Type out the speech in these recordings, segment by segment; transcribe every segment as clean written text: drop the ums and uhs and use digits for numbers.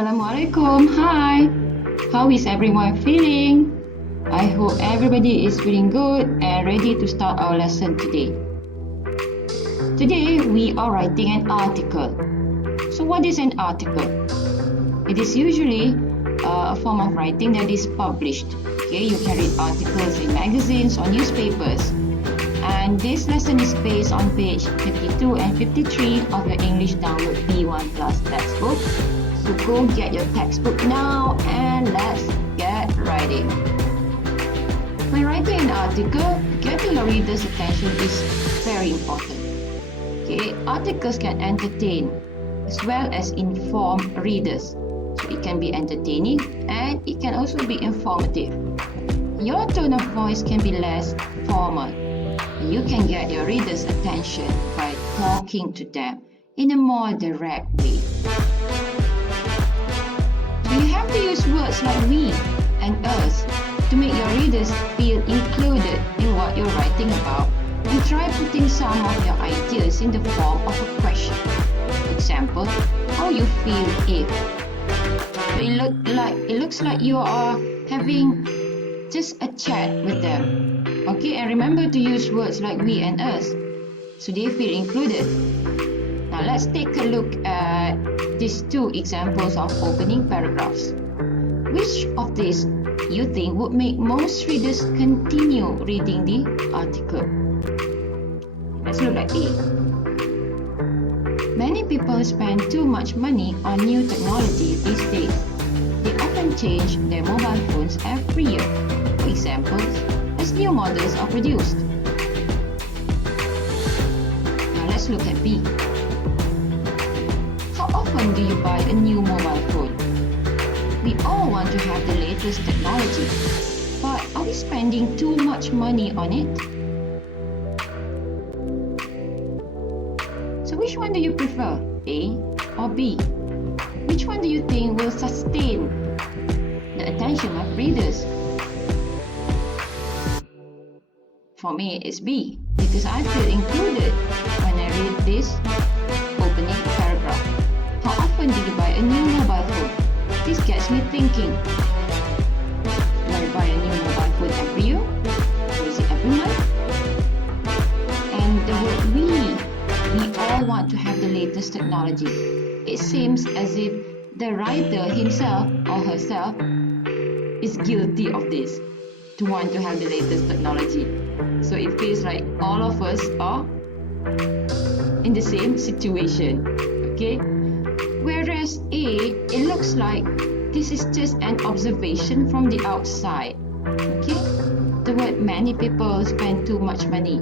Assalamualaikum. Hi. How is everyone feeling? I hope everybody is feeling good and ready to start our lesson today. Today we are writing an article. So what is an article? It is usually a form of writing that is published. Okay, you can read articles in magazines or newspapers. And this lesson is based on page 52 and 53 of your English Download B1 Plus textbook. So go get your textbook now and let's get writing. When writing an article, getting your reader's attention is very important. Okay, articles can entertain as well as inform readers. So it can be entertaining and it can also be informative. Your tone of voice can be less formal. You can get your reader's attention by talking to them in a more direct way. So you have to use words like we and us to make your readers feel included in what you're writing about, and try putting some of your ideas in the form of a question. For example, how you feel if. So it looks like you are having just a chat with them. Okay, and remember to use words like we and us so they feel included. Now let's take a look at these two examples of opening paragraphs. Which of these you think would make most readers continue reading the article? Let's look at A. Many people spend too much money on new technology these days. They often change their mobile phones every year. For example, as new models are produced. Now let's look at B. How often do you buy a new mobile phone? We all want to have the latest technology, but are we spending too much money on it? So which one do you prefer, A or B? Which one do you think will sustain the attention of readers? For me, it's B, because I feel included when I read this opening paragraph. How often do you buy a new mobile phone? This gets me thinking. Do I buy a new mobile phone every year? Or is it every month? And the word we all want to have the latest technology. It seems as if the writer himself or herself is guilty of this, to want to have the latest technology. So it feels like all of us are in the same situation. Okay? Whereas A, it looks like this is just an observation from the outside. Okay? The word many people spend too much money.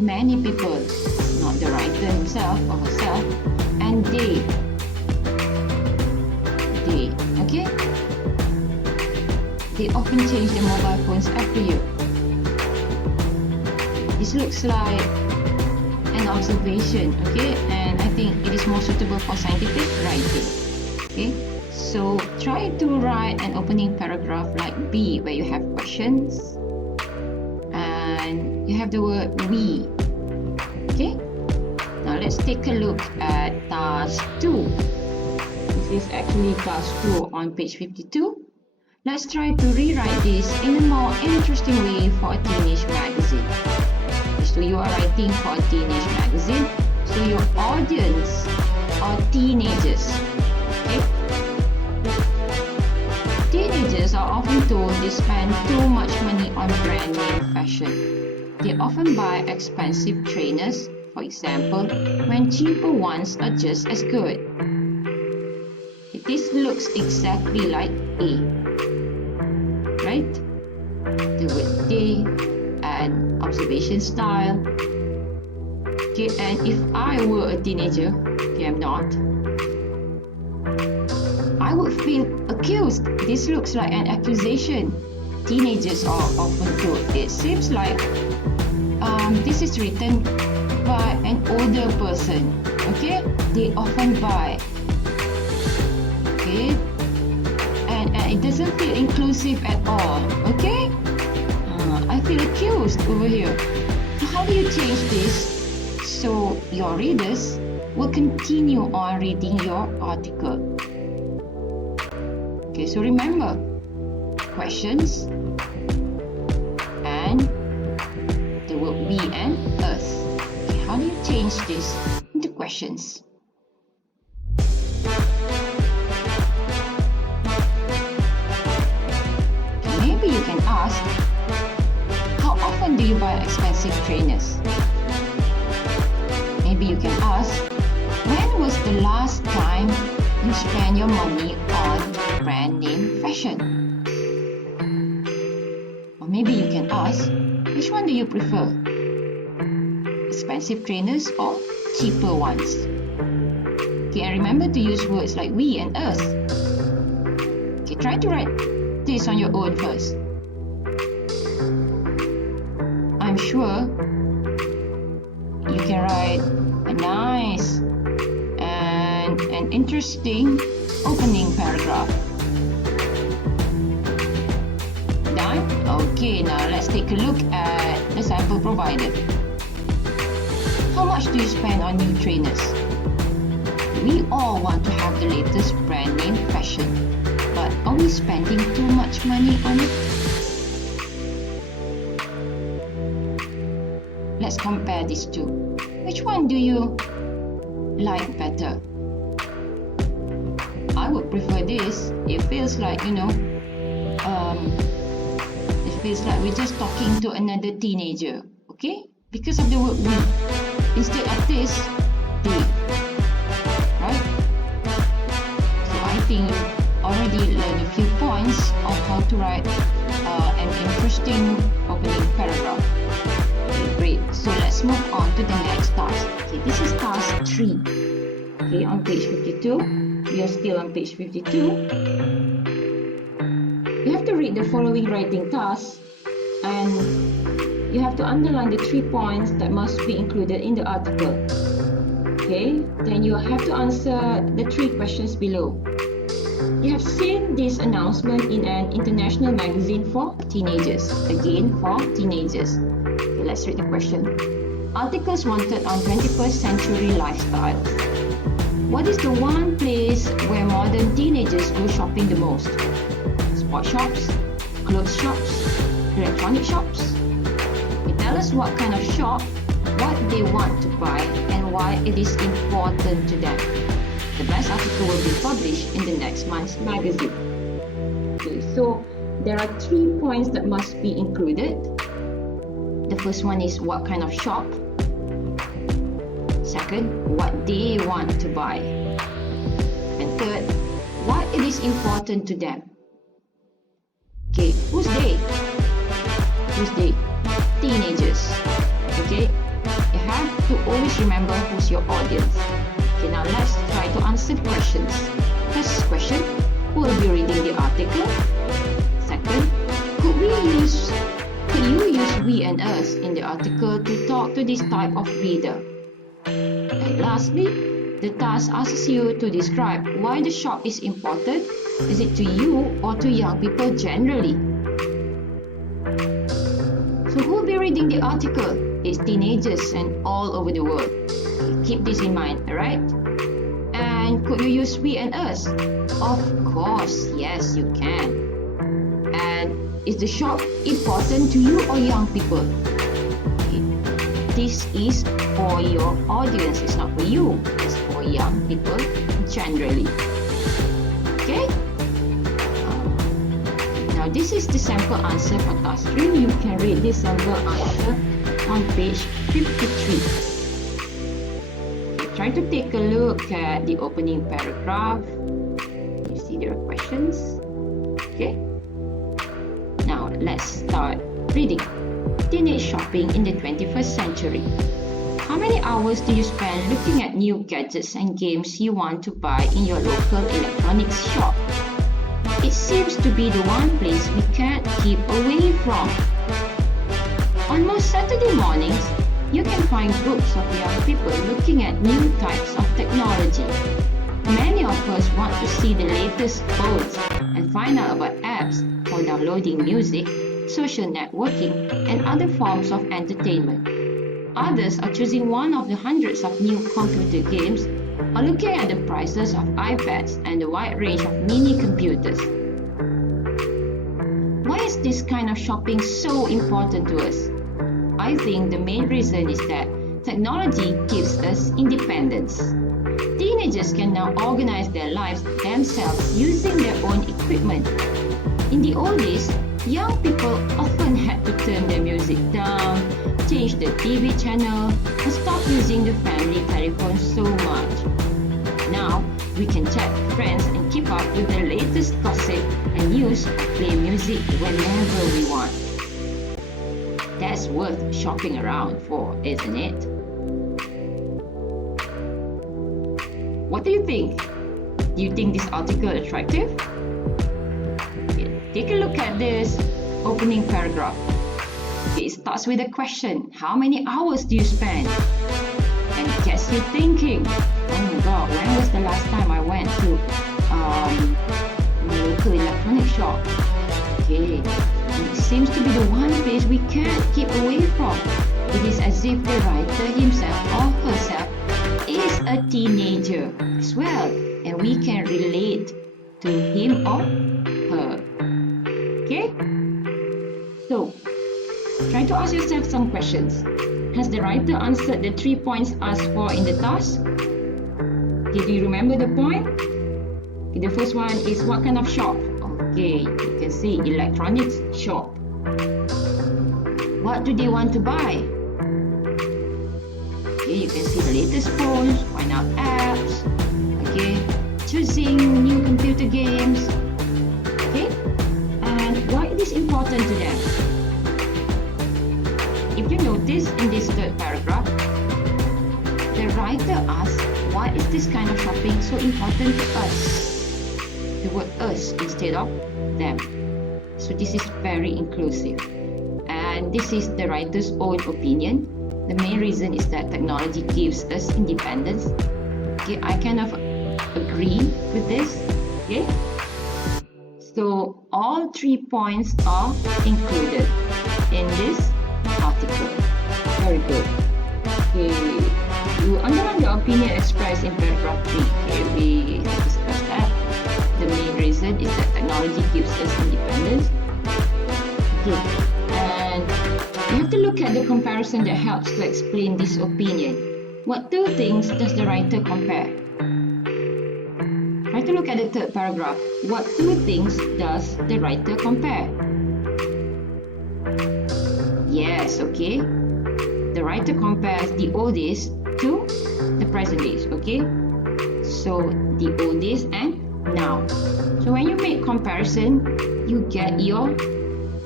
Many people, not the writer himself or herself, and they, okay? They often change their mobile phones every year. This looks like an observation, okay? And I think it is more suitable for scientific writing, okay? So try to write an opening paragraph like B, where you have questions and you have the word we, okay? Now let's take a look at task 2. This is actually task 2 on page 52. Let's try to rewrite this in a more interesting way for a teenage magazine. So you are writing for a teenage magazine, so your audience are teenagers. Okay? Teenagers are often told they spend too much money on brand name fashion. They often buy expensive trainers, for example, when cheaper ones are just as good. This looks exactly like A, right? The word they and observation style. Okay, and if I were a teenager, okay, I'm not, I would feel accused. This looks like an accusation. Teenagers are often told. It seems like this is written by an older person. Okay, they often buy. Okay, and it doesn't feel inclusive at all. Okay. I feel accused over here. So how do you change this so your readers will continue on reading your article? Okay, so remember, questions and the word we and us. Okay, how do you change this into questions? Okay, maybe you can ask, how often do you buy expensive trainers? Maybe you can ask, when was the last time you spent your money on brand name fashion? Or maybe you can ask, which one do you prefer? Expensive trainers or cheaper ones? Okay, and remember to use words like we and us. Okay, try to write this on your own first. I'm sure you can write a nice and an interesting opening paragraph. Done? Okay, now let's take a look at the sample provided. How much do you spend on new trainers? We all want to have the latest brand name fashion, but are we spending too much money on it? Let's compare these two. Which one do you like better? I would prefer this. It feels like, it feels like we're just talking to another teenager, okay? Because of the word we. Instead of this, they. Right? So I think you already learned a few points of how to write an interesting opening paragraph. Okay, great. So let's move on to the next task. Okay, this is task 3. Okay, on page 52. We are still on page 52. You have to read the following writing tasks and you have to underline the 3 points that must be included in the article. Okay, then you have to answer the 3 questions below. You have seen this announcement in an international magazine for teenagers. Again, for teenagers. Okay, let's read the question. Articles wanted on 21st century lifestyles. What is the one place where modern teenagers go shopping the most? Sport shops, clothes shops, electronic shops? Okay, tell us what kind of shop, what they want to buy, and why it is important to them. The best article will be published in the next month's magazine. Okay, so there are 3 points that must be included. The first one is what kind of shop. Second, what they want to buy. And third, what it is important to them. Okay, who's they? Who's they? Teenagers. Okay, you have to always remember who's your audience. Okay, now let's try to answer the questions. First question, who will be reading the article? Second, could you use we and us in the article to talk to this type of reader? And lastly, the task asks you to describe why the shop is important. Is it to you or to young people generally? So who will be reading the article? It's teenagers and all over the world. Okay, keep this in mind, alright? And could you use we and us? Of course, yes, you can. And is the shop important to you or young people? Okay, this is for your audience, it's not for you. It's for young people generally. Okay? Now this is the sample answer for task 3. You can read this sample answer on page 53. Okay, try to take a look at the opening paragraph. You see there are questions. Okay. Now let's start reading. Teenage shopping in the 21st century. How many hours do you spend looking at new gadgets and games you want to buy in your local electronics shop? It seems to be the one place we can't keep away from. On most Saturday mornings, you can find groups of young people looking at new types of technology. Many of us want to see the latest phones and find out about apps for downloading music, social networking, and other forms of entertainment. Others are choosing one of the hundreds of new computer games or looking at the prices of iPads and the wide range of mini computers. is this kind of shopping so important to us? I think the main reason is that technology gives us independence. Teenagers can now organize their lives themselves using their own equipment. In the old days, young people often had to turn their music down, change the TV channel, and stop using the family telephone so much. Now, we can chat with friends and keep up with the latest gossip and news or play music whenever we want. That's worth shopping around for, isn't it? What do you think? Do you think this article attractive? Okay, take a look at this opening paragraph. Okay, it starts with a question. How many hours do you spend? And it gets you thinking. Oh my god, when was the last time I went to my local electronic shop? Okay, and it seems to be the one place we can't keep away from. It is as if the writer himself or herself is a teenager as well, and we can relate to him or her. Okay? So, try to ask yourself some questions. Has the writer answered the 3 points asked for in the task? Okay, do you remember the point? Okay, the first one is what kind of shop? Okay, you can see electronics shop. What do they want to buy? Okay, you can see the latest phones, find out apps, okay, choosing new computer games, okay, and why it is important to them. If you notice in this third paragraph, the writer asks, why is this kind of shopping so important to us? The word us instead of them. So this is very inclusive. And this is the writer's own opinion. The main reason is that technology gives us independence. Okay, I kind of agree with this. Okay, so all 3 points are included in this article. Very good. Okay, you underline the opinion expressed in paragraph 3. Okay, we discussed that. The main reason is that technology gives us independence. Okay, and you have to look at the comparison that helps to explain this opinion. What two things does the writer compare? Try to look at the third paragraph. What two things does the writer compare? Yes, okay. The writer compares the old days to the present days, okay? So the old days and now. So when you make comparison, you get your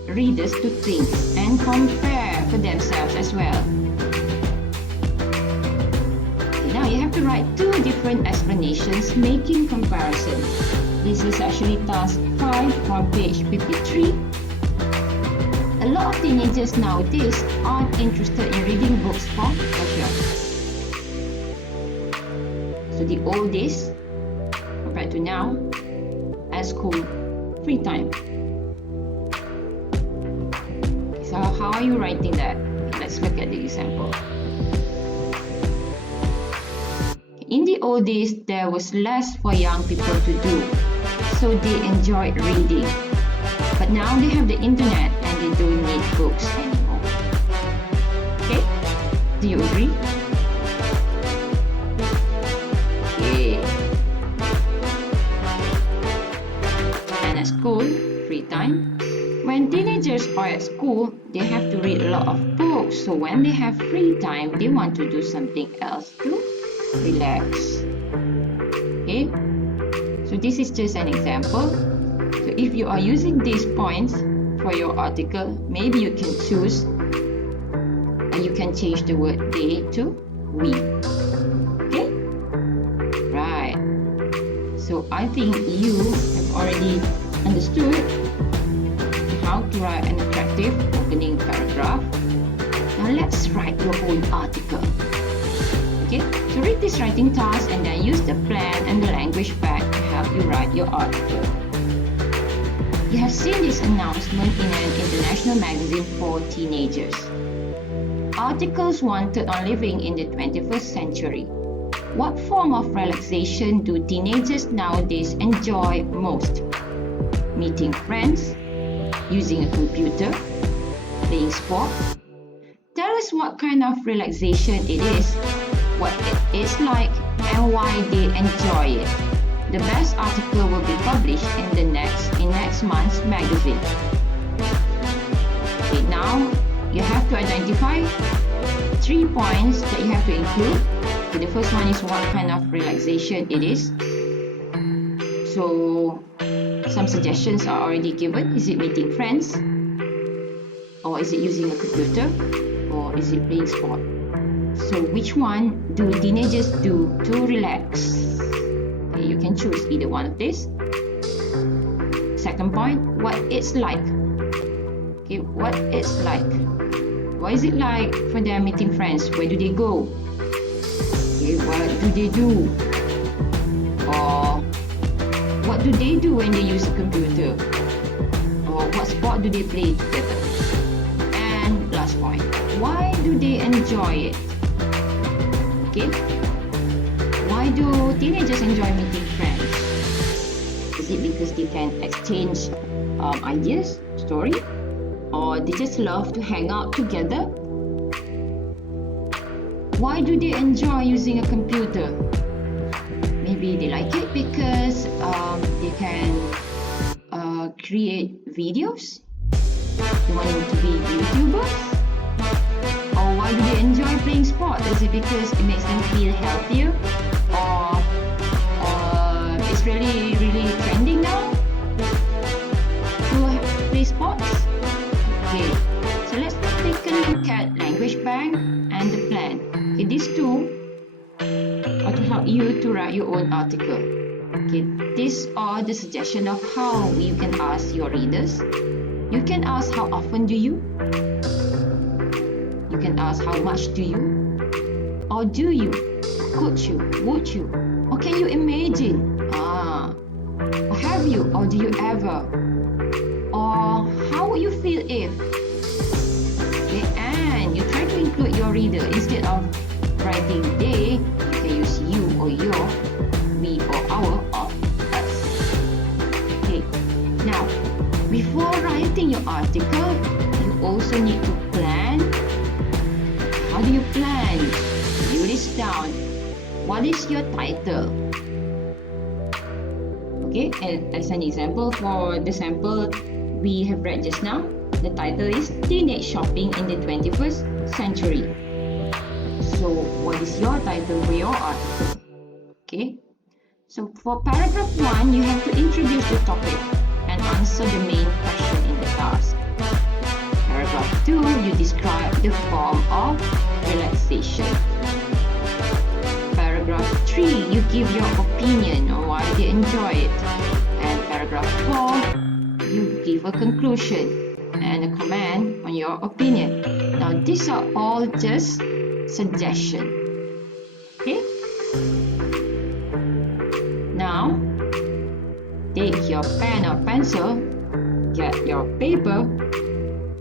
readers to think and compare for themselves as well. Okay, now you have to write two different explanations making comparison. This is actually task 5 from page 53. A lot of teenagers nowadays aren't interested in reading books for pleasure. So the old days compared to now, at school, free time. So how are you writing that? Let's look at the example. In the old days, there was less for young people to do, so they enjoyed reading. But now they have the internet and they don't need books anymore. Okay? Do you agree? Okay. And at school, free time. When teenagers are at school, they have to read a lot of books. So when they have free time, they want to do something else to relax. Okay? So this is just an example. So if you are using these points for your article, maybe you can choose and you can change the word they to we. Okay? Right. So I think you have already understood how to write an attractive opening paragraph. Now let's write your own article. Okay, so read this writing task and then use the plan and the language pack to help you write your article. You have seen this announcement in an international magazine for teenagers. Articles wanted on living in the 21st century. What form of relaxation do teenagers nowadays enjoy most? Meeting friends, using a computer, playing sport? Tell us what kind of relaxation it is, what it is like, and why they enjoy it. The best article will be published in next month's magazine. Okay, now you have to identify 3 points that you have to include. Okay, the first one is what kind of relaxation it is. So some suggestions are already given. Is it meeting friends? Or is it using a computer? Or is it playing sport? So which one do teenagers do to relax? Okay, you can choose either one of these. Second point, what it's like. Okay, what it's like. What is it like for them meeting friends? Where do they go? Okay, what do they do? Or what do they do when they use a computer? Or what sport do they play together? And last point, why do they enjoy it? Okay, why do teenagers enjoy meeting friends? Is it because they can exchange ideas, story? Or they just love to hang out together? Why do they enjoy using a computer? Maybe they like it because they can create videos. They want them to be YouTubers. Or why do they enjoy playing sport? Is it because it makes them feel healthier? Or it's really trending now to play sports? Okay, so let's take a look at language bank and the plan. Okay, these two are to help you to write your own article. Okay, these are the suggestion of how you can ask your readers. You can ask how often do you? You can ask how much do you? Or do you? Could you? Would you? Or can you imagine? Or have you? Or do you ever? Or how would you feel if? Okay, and you try to include your reader. Instead of writing they, you can use you or your, we or our, or us. Okay, now before writing your article, you also need to plan. How do you plan? You list down. What is your title? Okay, and as an example, for the sample we have read just now, the title is Teenage Shopping in the 21st Century. So what is your title for your article? Okay, so for paragraph 1, you have to introduce the topic and answer the main question in the task. Paragraph 2, you describe the form of relaxation. Paragraph 3, you give your opinion on why they enjoy it. And paragraph 4, you give a conclusion and a comment on your opinion. Now these are all just suggestions. Okay? Now, take your pen or pencil, get your paper,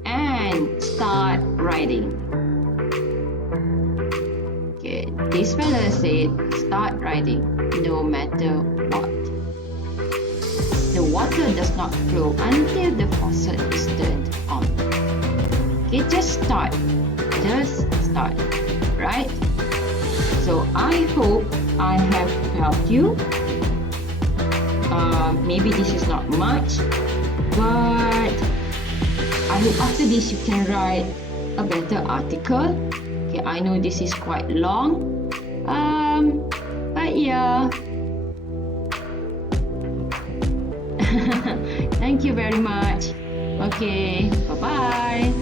and start writing. Okay, this fella said, start writing no matter what. The water does not flow until the faucet is turned on. Okay, just start. Just start. Right? So I hope I have helped you. Maybe this is not much, but I hope after this you can write a better article. Okay, I know this is quite long, but yeah. Thank you very much. Okay, bye-bye.